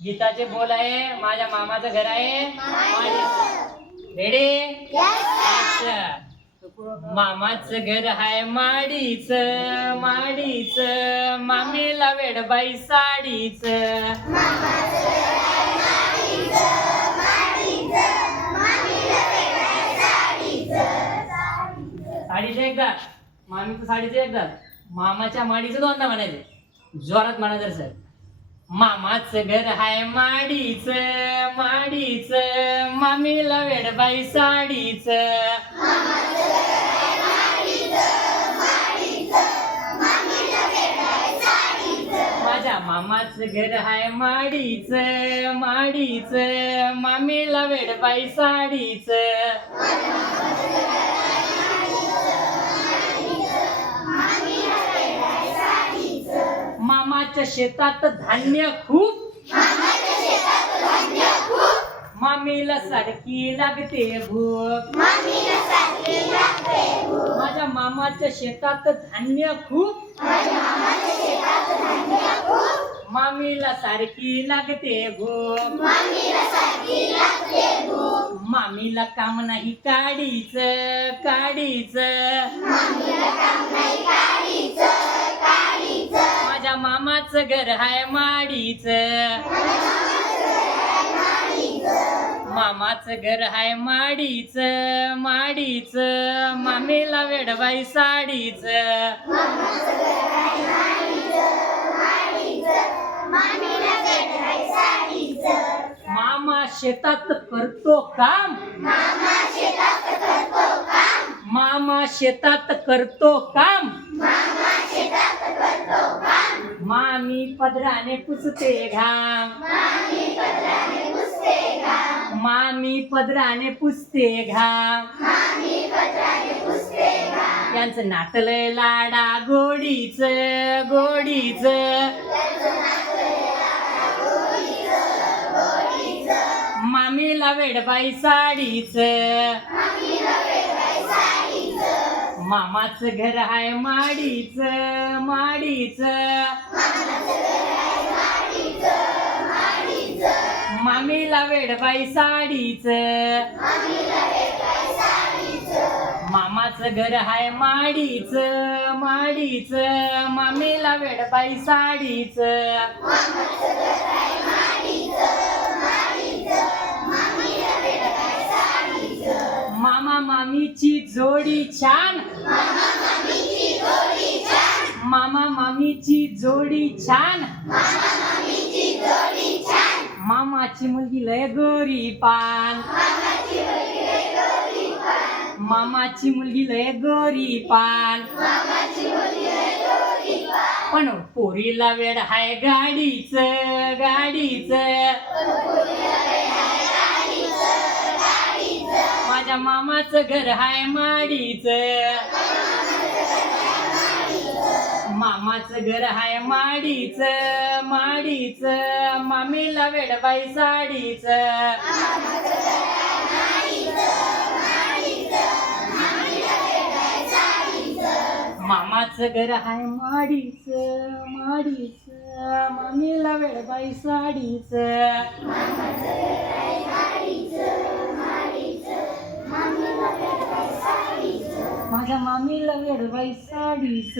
गीताचे बोल आहे माझ्या मामाचं घर आहे. रेडी मामाच मामाचं घर आहे माडीच माडीच मामीला वेडबाई साडीच. साडीचं एकदा मामीचं साडीचं एकदा. मामाच्या माडीचं दोनदा म्हणायचे. जोरात म्हणायचं सर. मामाचं घर हाय माडीच माडीच मामीला वेडबाई साडीच. माझ्या मामाचं घर हाय माडीच माडीच मामीला वेडबाई साडीच. मामाच्या शेतात धान्य खूप. मामीला सारखी लागते भूक. माझ्या मामाच्या शेतात धान्य खूप. मामीला सारखी लागते भूक. मामीला काम नाही काढीच काढीच माझ्या मामाचं घर हाय माडीच. मामाचं घर हाय माडीच माडीच. मामीला वेडबाई साडीच. मामा शेतात करतो काम. मामा शेतात करतो काम. मामी पदराने पुसते घाम. मामी पदराने पुसते घाम. यांचं नाटलंय लाडा गोडीच गोडीच. मामीला वेडबाई साडीच. मामाचं घर हाय माडीच माडीच. मामीला वेडबाई साडीच. मामाचं घर हाय माडीच माडीच. मामीला वेडबाई साडीच. मामीची जोडी छान. मामा मामीची जोडी छान. मामाची मुलगी लय गोरी पान मामाची मुलगी लय गोरी पान पण पोरीला वेळ हाय गाडीच गाडीच. माझ्या मामाचं घर हाय माडीच. मामाचं घर हाय माडीच माडीच. मामीला वेडबाई साडीच. मामाचं घर हाय माडीच माडीच. मामीला वेडबाई साडीच. माझ्या मामीला वेडबाई साडीच